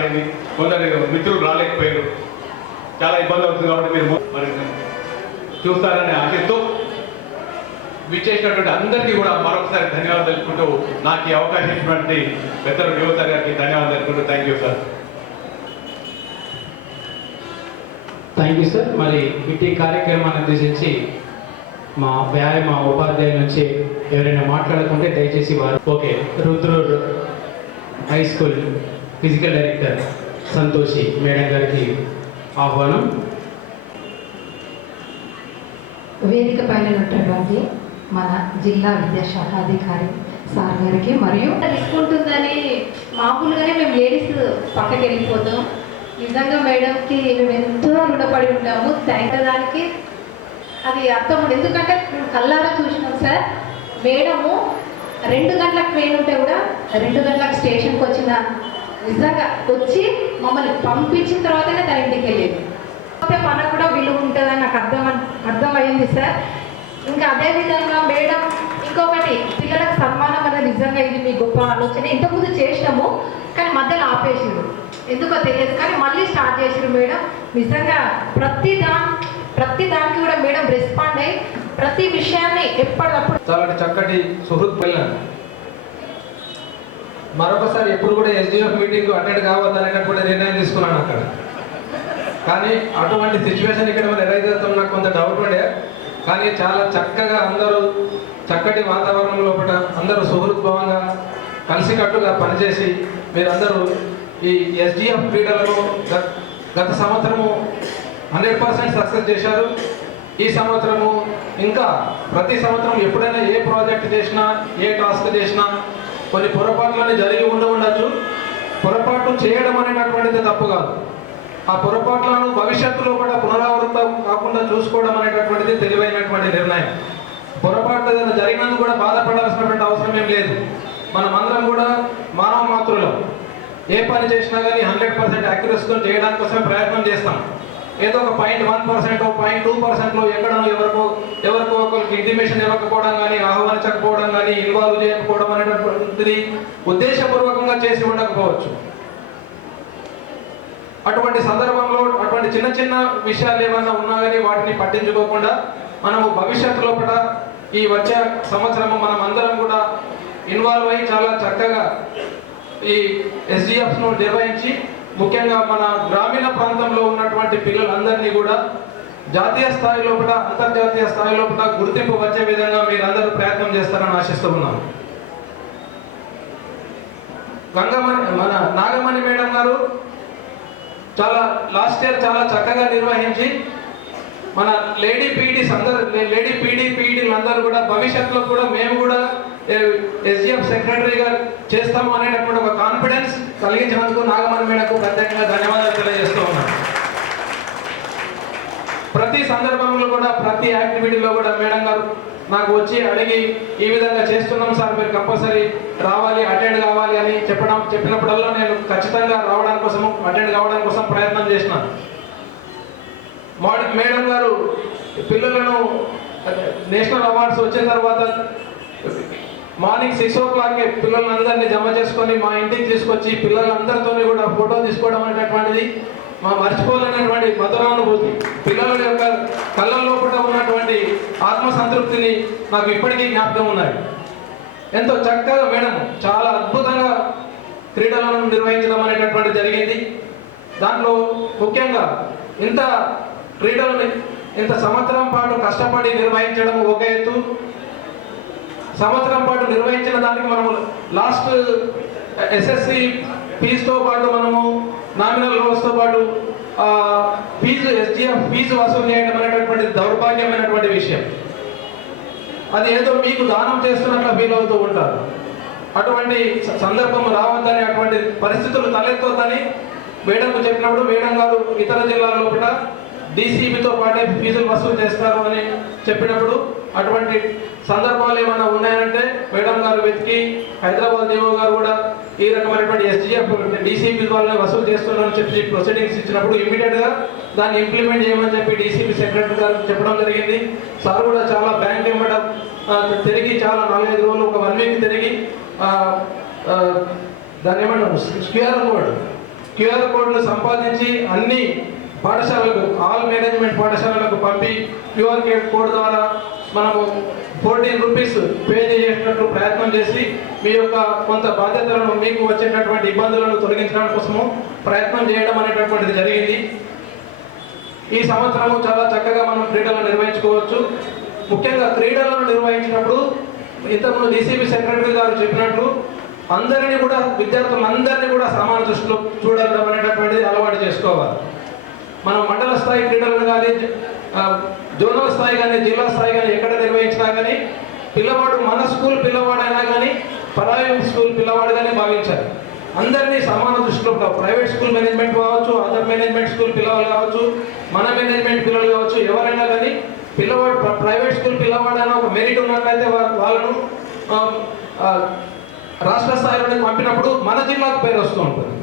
కాలేదు కొందరు మిత్రులు రాలేకపోయారు చాలా ఇబ్బంది అవుతుంది కాబట్టి మీరు మరి చూస్తారని ఆశిస్తూ విచ్చేసినటువంటి అందరికీ కూడా మరొకసారి ధన్యవాదాలు తెలుపుకుంటూ నాకు ఈ అవకాశం ఇచ్చినటువంటి పెద్దలు యువత గారికి ధన్యవాదాలు తెలుపుకుంటూ thank you sir thank you sir మరి ఇటీ కార్యక్రమాన్ని ఉద్దేశించి మా వ్యాయామ ఉపాధ్యాయుల నుంచి ఎవరైనా మాట్లాడుకుంటే దయచేసి వారు okay Rudrur high school. Physical director Santoshi madam గారికి ఆహ్వానం. వేదిక పైన ఉన్నటువంటి మన జిల్లా విద్యాశాఖ అధికారి సార్ గారికి మరియు రిస్క్ ఉంటుందని మామూలుగానే మేము లేడీస్ పక్కకి వెళ్ళిపోతాం. నిజంగా మేడంకి మేము ఎంతో రుణపడి ఉంటాము. థ్యాంక్ దానికి అది అర్థం. ఎందుకంటే మేము కల్లారా చూసినాం సార్. మేడము రెండు గంటలకు ట్రైన్ ఉంటే కూడా రెండు గంటలకు స్టేషన్కి వచ్చిన నిజంగా వచ్చి మమ్మల్ని పంపించిన తర్వాతనే తన ఇంటికి వెళ్ళేది. కాకపోతే మనకు కూడా విలువ ఉంటుందని నాకు అర్థం అర్థమైంది సార్. ఇంకా అదే విధంగా మేడం ఇంకొకటి పిల్లలకు సన్మానం అనేది నిజంగా ఇది మీ గొప్ప ఆలోచన. ఇంతకుముందు చేసినాము కానీ మధ్యలో ఆపేసారు ఎందుకో తెలియదు కానీ మళ్ళీ స్టార్ట్ చేసారు మేడం. నిజంగా ప్రతి దా ప్రతి దానికి కూడా మేడం రెస్పాండ్ అయ్యి ప్రతి విషయాన్ని ఎప్పటికప్పుడు చాలా చక్కటి సుహృత్ పిల్లలు. మరొకసారి ఎప్పుడు కూడా ఎస్డిఎఫ్ మీటింగ్ అటెండ్ కావద్దు కూడా నిర్ణయం తీసుకున్నాను అక్కడ. కానీ అటువంటి సిచ్యువేషన్ ఇక్కడ మరి ఎరైజ్ నాకు కొంత డౌట్ ఉండే. కానీ చాలా చక్కగా అందరూ చక్కటి వాతావరణం లోపల అందరూ సుహృద్భావంగా కలిసికట్టుగా పనిచేసి మీరందరూ ఈ ఎస్డిఎఫ్ క్రీడలలో గత గత సంవత్సరము హండ్రెడ్ పర్సెంట్ సక్సెస్ చేశారు. ఈ సంవత్సరము ఇంకా ప్రతి సంవత్సరం ఎప్పుడైనా ఏ ప్రాజెక్ట్ చేసినా ఏ టాస్క్ చేసినా కొన్ని పొరపాట్లని జరిగి ఉండి ఉండొచ్చు. పొరపాటు చేయడం అనేటటువంటిది తప్పు కాదు. ఆ పొరపాట్లను భవిష్యత్తులో కూడా పునరావృతం కాకుండా చూసుకోవడం అనేటటువంటిది తెలివైనటువంటి నిర్ణయం. పొరపాటు ఏదైనా జరిగినందుకు కూడా బాధపడాల్సినటువంటి అవసరం ఏం లేదు. మనం అందరం కూడా మానవ మాతృలం. ఏ పని చేసినా కానీ హండ్రెడ్ పర్సెంట్ యాక్యురస్తో చేయడానికి కోసం ప్రయత్నం చేస్తాం. ఏదో ఒక point one percent point two పర్సెంట్లో ఎక్కడో ఎవరికో ఎవరికో ఒకరికి ఇంటిమేషన్ ఇవ్వకపోవడం కానీ ఆహ్వానించకపోవడం కానీ ఇన్వాల్వ్ చేయకపోవడం అనేటువంటిది ఉద్దేశపూర్వకంగా చేసి ఉండకపోవచ్చు. అటువంటి సందర్భంలో అటువంటి చిన్న చిన్న విషయాలు ఏమైనా ఉన్నా కానీ వాటిని పట్టించుకోకుండా మనము భవిష్యత్తు లోపల ఈ వచ్చే సంవత్సరం మనం అందరం కూడా ఇన్వాల్వ్ అయ్యి చాలా చక్కగా ఈ ఎస్డిఎఫ్ను నిర్వహించి ముఖ్యంగా మన గ్రామీణ ప్రాంతంలో ఉన్నటువంటి పిల్లలందరినీ కూడా జాతీయ స్థాయిలో కూడా అంతర్జాతీయ స్థాయిలో కూడా గుర్తింపు వచ్చే విధంగా మీరందరూ ప్రయత్నం చేస్తారని ఆశిస్తూ ఉన్నాను గంగమణి మన నాగమణి మేడం గారు చాలా లాస్ట్ ఇయర్ చాలా చక్కగా నిర్వహించి మన లేడీ పీడీస్ అందరూ లేడీ పీడీ పీడీలు అందరూ కూడా భవిష్యత్తులో కూడా మేము కూడా ఎస్జిఎఫ్ సెక్రటరీగా చేస్తాము అనేటటువంటి ఒక కాన్ఫిడెన్స్ కలిగించినందుకు నాగమణి మేడకు ప్రత్యేకంగా ధన్యవాదాలు తెలియజేస్తూ ఉన్నాను. ప్రతి సందర్భంలో కూడా ప్రతి యాక్టివిటీలో కూడా మేడం గారు నాకు వచ్చి అడిగి ఈ విధంగా చేస్తున్నాం సార్ మీరు కంపల్సరీ రావాలి అటెండ్ కావాలి అని చెప్పడం చెప్పినప్పుడల్లా నేను ఖచ్చితంగా రావడానికి కోసం అటెండ్ కావడానికి కోసం ప్రయత్నం చేసినాను మాడ్- మేడం గారు పిల్లలను నేషనల్ అవార్డ్స్ వచ్చిన తర్వాత మార్నింగ్ సిక్స్ ఓ క్లాక్కి పిల్లలందరినీ జమ చేసుకొని మా ఇంటికి తీసుకొచ్చి పిల్లలందరితో కూడా ఫోటో తీసుకోవడం అనేటటువంటిది మా మర్చిపోలేనటువంటి మధురానుభూతి. పిల్లల యొక్క కళ్ళ లోపల ఉన్నటువంటి ఆత్మ సంతృప్తిని నాకు ఇప్పటికీ జ్ఞాపకం ఉన్నాయి ఎంతో చక్కగా మేడం చాలా అద్భుతంగా క్రీడలను నిర్వహించడం అనేటటువంటి జరిగింది. దాంట్లో ముఖ్యంగా ఇంత క్రీడలను ఇంత సంవత్సరం పాటు కష్టపడి నిర్వహించడం ఒక ఎత్తు. సంవత్సరం పాటు నిర్వహించిన దానికి మనము లాస్ట్ ఎస్ఎస్సి ఫీజుతో పాటు మనము నామినల్ లోన్స్తో పాటు ఫీజు ఎస్జిఎఫ్ ఫీజు వసూలు చేయడం అనేటటువంటి దౌర్భాగ్యమైనటువంటి విషయం. అది ఏదో మీకు దానం చేస్తున్నట్లు ఫీల్ అవుతూ ఉంటారు. అటువంటి సందర్భం రావద్దని అటువంటి పరిస్థితులు తలెత్తొద్దని మేడంకు చెప్పినప్పుడు మేడం గారు ఇతర జిల్లాల లోపల డీసీబీతో పాటే ఫీజులు వసూలు చేస్తారు అని చెప్పినప్పుడు అటువంటి సందర్భాలు ఏమైనా ఉన్నాయంటే మేడం గారు వెతికి హైదరాబాద్ దేవో గారు కూడా ఈ రకమైనటువంటి ఎస్జీఎఫ్ డీసీపీ ద్వారా వసూలు చేస్తున్నారని చెప్పి ప్రొసీడింగ్స్ ఇచ్చినప్పుడు ఇమీడియట్గా దాన్ని ఇంప్లిమెంట్ చేయమని చెప్పి డీసీబీ సెక్రటరీ గారు చెప్పడం జరిగింది. సార్ కూడా చాలా బ్యాంక్ ఇవ్వడం తిరిగి చాలా నాలుగైదు రోజులు ఒక వన్ వీక్ తిరిగి దాన్ని ఏమన్నా క్యూఆర్ కోడ్. క్యూఆర్ కోడ్ను సంపాదించి అన్ని పాఠశాలలకు ఆల్ మేనేజ్మెంట్ పాఠశాలలకు పంపి క్యూఆర్ కోడ్ ద్వారా మనము ఫోర్టీన్ రూపీస్ పే చేసేటట్లు ప్రయత్నం చేసి మీ యొక్క కొంత బాధ్యతలను మీకు వచ్చేటటువంటి ఇబ్బందులను తొలగించడం కోసము ప్రయత్నం చేయడం అనేటటువంటిది జరిగింది. ఈ సంవత్సరము చాలా చక్కగా మనం క్రీడలు నిర్వహించుకోవచ్చు. ముఖ్యంగా క్రీడలను నిర్వహించినప్పుడు ఇంతకుముందు డీసీబీ సెక్రటరీ గారు చెప్పినట్లు అందరినీ కూడా విద్యార్థులందరినీ కూడా సమాన దృష్టిలో చూడడం అనేటటువంటిది అలవాటు చేసుకోవాలి. మనం మండల స్థాయి క్రీడలను కానీ జోనల్ స్థాయి కానీ జిల్లా స్థాయి కానీ పిల్లవాడు మన స్కూల్ పిల్లవాడైనా కానీ పరాయి స్కూల్ పిల్లవాడు కానీ భావించాలి. అందరినీ సమాన దృష్టిలో ప్రైవేట్ స్కూల్ మేనేజ్మెంట్ కావచ్చు అదర్ మేనేజ్మెంట్ స్కూల్ పిల్లలు కావచ్చు మన మేనేజ్మెంట్ పిల్లలు కావచ్చు ఎవరైనా కానీ పిల్లవాడు ప్రైవేట్ స్కూల్ పిల్లవాడైనా ఒక మెరిట్ ఉన్నట్లయితే వాళ్ళను రాష్ట్ర స్థాయిలో పంపినప్పుడు మన జిల్లాకు పేరు వస్తూ ఉంటుంది.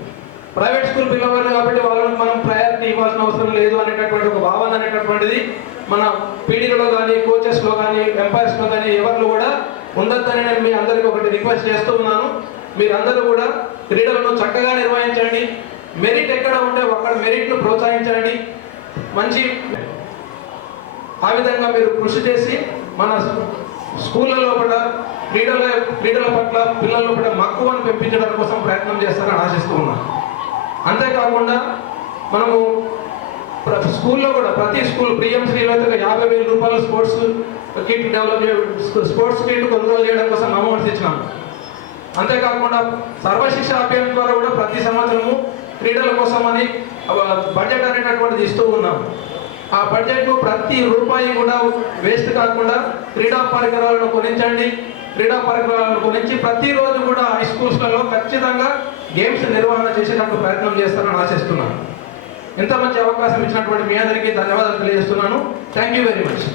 ప్రైవేట్ స్కూల్ పిల్లవాడు కాబట్టి వాళ్ళకి మనం ప్రయారిటీ ఇవ్వాల్సిన అవసరం లేదు అనేటటువంటి ఒక భావన అనేటటువంటిది మన పీడీలలో కానీ కోచెస్లో కానీ ఎంపైర్స్లో కానీ ఎవరిలో కూడా ఉండొద్దని నేను మీ అందరికీ ఒకటి రిక్వెస్ట్ చేస్తూ ఉన్నాను. మీరందరూ కూడా క్రీడలను చక్కగా నిర్వహించండి. మెరిట్ ఎక్కడ ఉంటే అక్కడ మెరిట్ను ప్రోత్సహించండి. మంచి ఆ విధంగా మీరు కృషి చేసి మన స్కూళ్ళలో కూడా క్రీడల క్రీడల పట్ల పిల్లల కూడా మక్కువను పెంపించడం కోసం ప్రయత్నం చేస్తారని ఆశిస్తూ ఉన్నాను. అంతేకాకుండా మనము స్కూల్లో కూడా ప్రతి స్కూల్ ప్రియం శ్రీలతగా యాభై వేల రూపాయలు స్పోర్ట్స్ కిట్ డెవలప్ చే- స్పోర్ట్స్ కిట్ కొనుగోలు చేయడం కోసం అమౌంట్స్ ఇచ్చినాము అంతేకాకుండా సర్వశిక్ష అభియాన్ ద్వారా కూడా ప్రతి సంవత్సరము క్రీడల కోసం అని బడ్జెట్ అనేటటువంటిది ఇస్తూ ఉన్నాం. ఆ బడ్జెట్ ప్రతి రూపాయి కూడా వేస్ట్ కాకుండా క్రీడా పరికరాలను కొనించండి. క్రీడా పరికరాలను కొనించి ప్రతిరోజు కూడా హై స్కూల్స్లలో ఖచ్చితంగా గేమ్స్ నిర్వహణ చేసేటట్టు ప్రయత్నం చేస్తారని ఆశిస్తున్నాను. ఇంత మంచి అవకాశం ఇచ్చినటువంటి మీ అందరికీ ధన్యవాదాలు తెలియజేస్తున్నాను. Thank you very much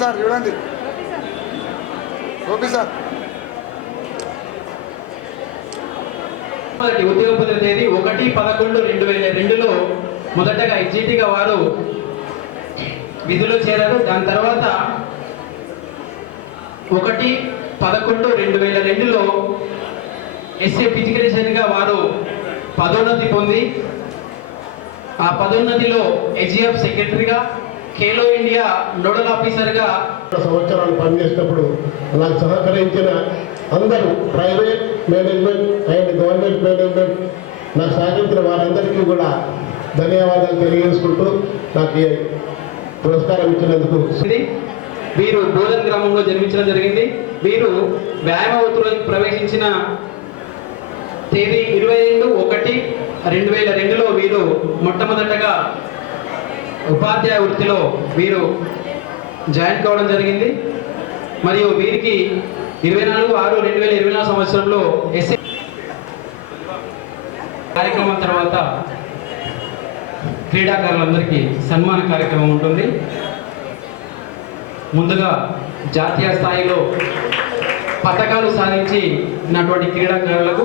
sir చూడండి. Okay sir. మొదటి ఉద్యోగ తేదీ ఒకటి పదకొండు రెండు వేల రెండులో మొదటగా ఎగ్జిటీగా వారు విధులు చేరారు. దాని తర్వాత ఒకటి పదకొండు రెండు వేల రెండులో ఎస్ఏ ఫిజికలేషన్గా వారు పదోన్నతి పొంది ఆ పదోన్నతిలో ఎస్జిఎఫ్ సెక్రటరీగా ఖేలో ఇండియా నోడల్ ఆఫీసర్గా సంవత్సరాలు పనిచేసినప్పుడు నాకు సహకరించిన అందరూ private management and government management నాకు సహకరించిన వారందరికీ కూడా ధన్యవాదాలు తెలియజేసుకుంటూ నాకు పురస్కారం ఇచ్చినందుకు వీరు బోధన్ గ్రామంలో జన్మించడం జరిగింది. వీరు వ్యాయామ వృత్తిలోకి ప్రవేశించిన తేదీ ఇరవై రెండు ఒకటి రెండు వేల రెండులో వీరు మొట్టమొదటగా ఉపాధ్యాయ వృత్తిలో వీరు జాయిన్ కావడం జరిగింది. మరియు వీరికి ఇరవై నాలుగు ఆరు రెండు వేల ఇరవై నాలుగు సంవత్సరంలో ఎస్సీ కార్యక్రమం తర్వాత క్రీడాకారులందరికీ సన్మాన కార్యక్రమం ఉంటుంది. ముందుగా జాతీయ స్థాయిలో పథకాలు సాధించినటువంటి క్రీడాకారులకు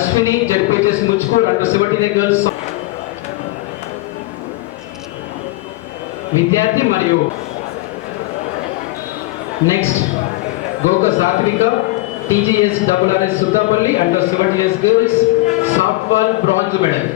Ashwini ZPHS Muchkur under seventeen girls. విద్యార్థి మరియు next Goka Satvika TGS WRS Suddapalli and seventy years girls softball bronze medal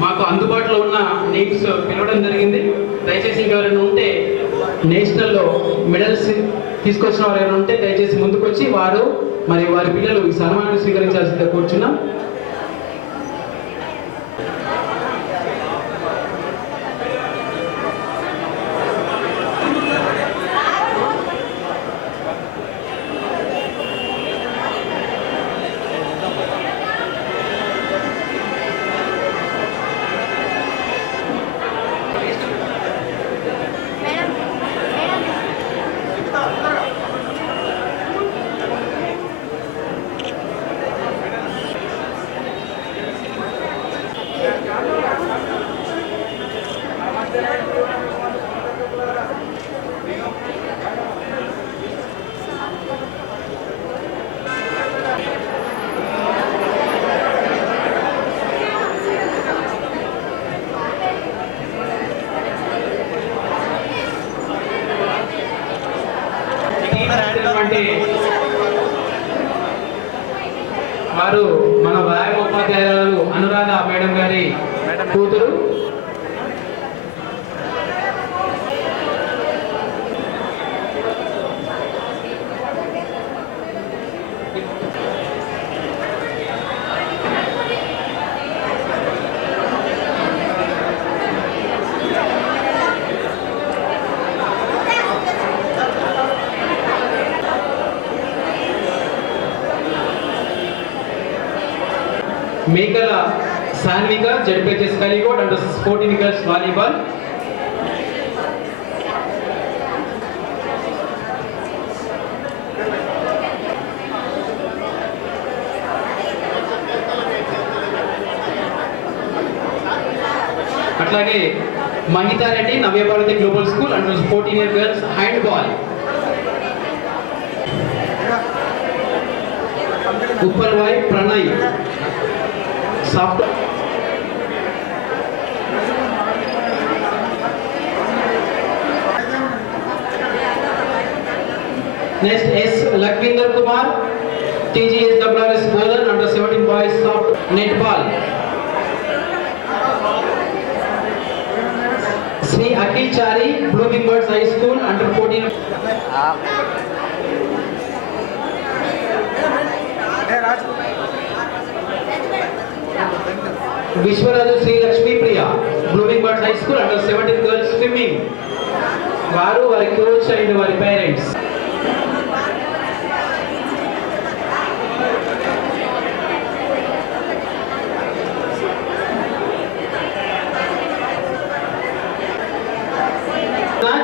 మాకు అందుబాటులో ఉన్న లో పిలవడం జరిగింది. దయచేసి ఇంకెవరైనా ఉంటే నేషనల్లో మెడల్స్ తీసుకొచ్చిన వారు ఎవరైనా ఉంటే దయచేసి ముందుకొచ్చి వారు మరి వారి పిల్లలు ఈ సన్మానం స్వీకరించాల్సిందిగా కూర్చున్నాం అంటే వారు మన వ్యాయామ ఉపాధ్యాయురాలు అనురాధ మేడం గారి కూతురు Mekala Sanvika ZPHS Kaligod and sporting girls volleyball. అట్లాగే Mahithareddy Navyabharathi global school and fourteen year girls handball Uppalvai Pranay. Soft next S Lakshmindar Kumar TGS WRS బోలర్ under seventeen boys soft net ball Shri Akhil Chari blooming birds high school under fourteen Vishwaraju Shri Lakshmi Priya blooming birds high school under seventeen girls swimming వారు వారి coach and వారి parents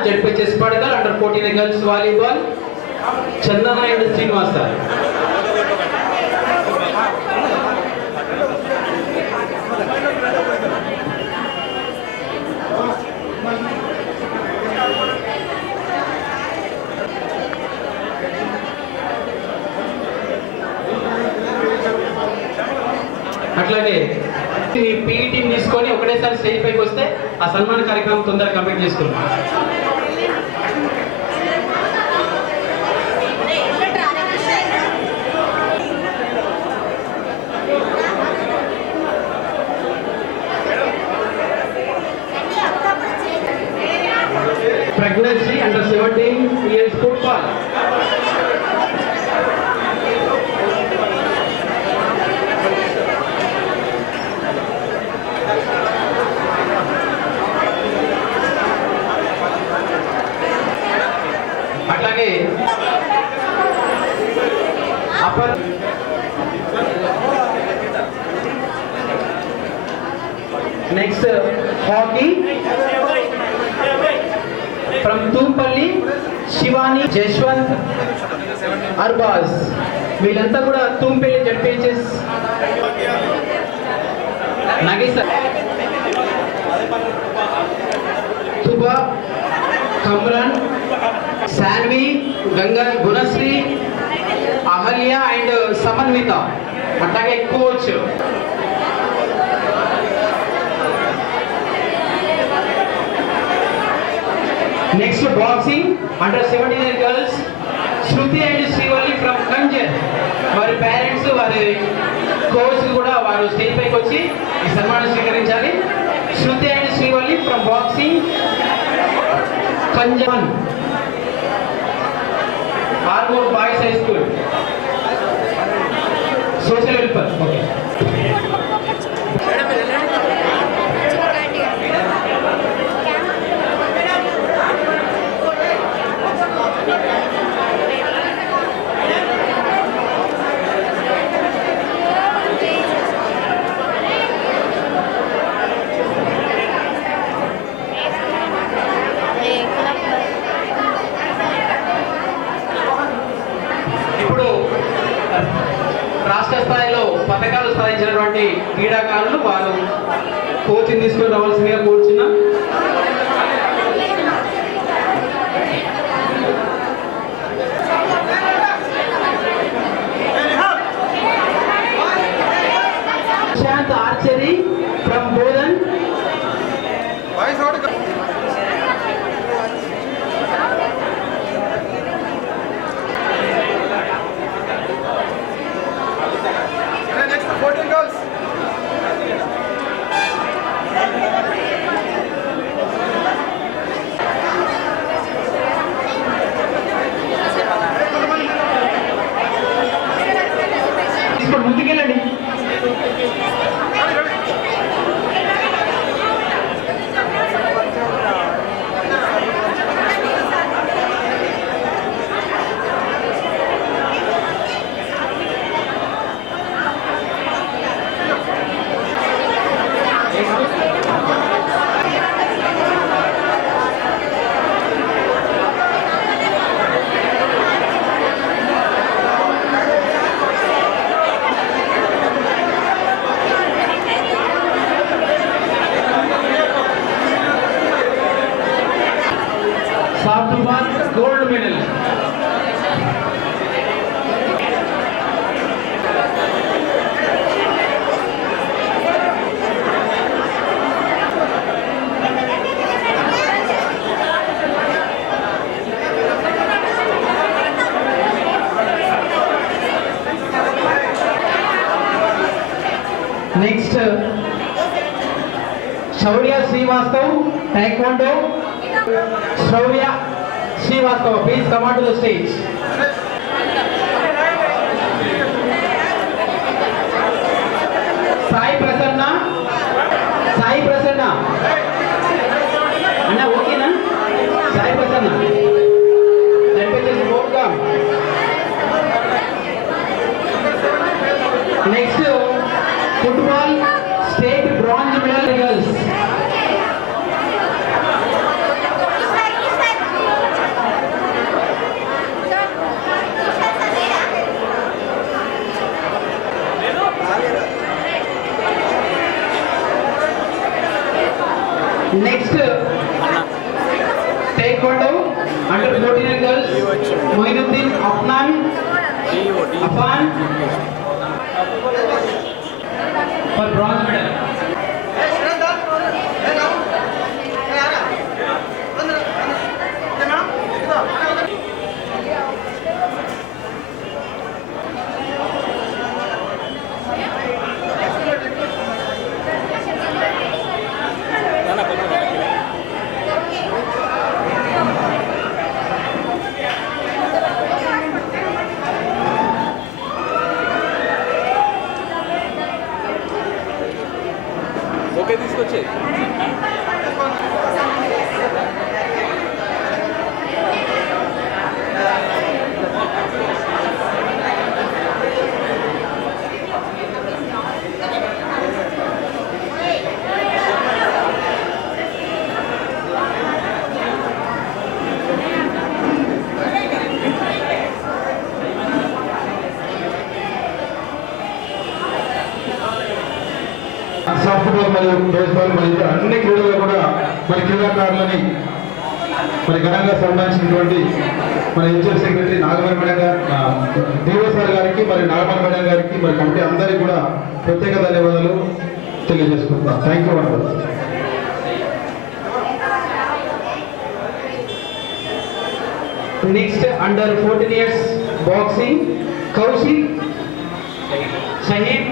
ZPHS Padagal under fourteen girls volleyball Chandanayudu Srinivas sir. అట్లాగే పీఈటీని తీసుకొని ఒకటేసారి stage పైకి వస్తే ఆ సన్మాన కార్యక్రమం తొందరగా కంప్లీట్ చేసుకున్నాం pregnancy under seventeen years football అట్లాగే next hockey from Thumpalli Shivani Jashwanth Arbaz వీళ్ళంతా కూడా తూంపల్లి జడ్పీహెచ్ఎస్ నగేశ్ తుబా కమ్రాన్ శాన్వి గంగా గుణశ్రీ అహల్య అండ్ సమన్విత. అట్లాగే coach next boxing under seventy nine girls Shruti and Srivalli from Kanjar వారి పేరెంట్స్ వారి కోచ్ కూడా వారు స్టేజ్ పైకి వచ్చి ఈ సన్మానం స్వీకరించాలి. Shruti and Srivalli from boxing Kanjan Armur boys high school social welfare okay రాష్ట్ర స్థాయిలో పథకాలు సాధించినటువంటి క్రీడాకారులు వారు కోచింగ్ తీసుకుని రావాల్సిందిగా కూర్చున్నా Shanth archery from Bodhan voice out next fourteen girls తీసుకొని ముందుకెళ్ళండి softball gold medal next Shourya Srivastav taekwondo Shourya Srivastava please come to the stage. Sai Prasanna Sai Prasanna అన్న ఓకేనా Sai Prasanna next football state bronze medal girls next taekwondo under 14 girls Moinuddin Afnan Afan for bronze medal okay తీసుకొచ్చే మరియు baseball మరియు అన్ని క్రీడల్లో కూడా మరి క్రీడాకారులని మరి ఘనంగా సన్మానించినటువంటి మన హెచ్ఎల్ సెక్రటరీ నాగమణి మేడం గారు గారికి మరి నాగమణి మేడం గారికి మరి కమిటీ అందరికీ కూడా ప్రత్యేక ధన్యవాదాలు తెలియజేసుకుంటున్నాం. థ్యాంక్ యూ అండి next under fourteen years boxing Kaushik Shahid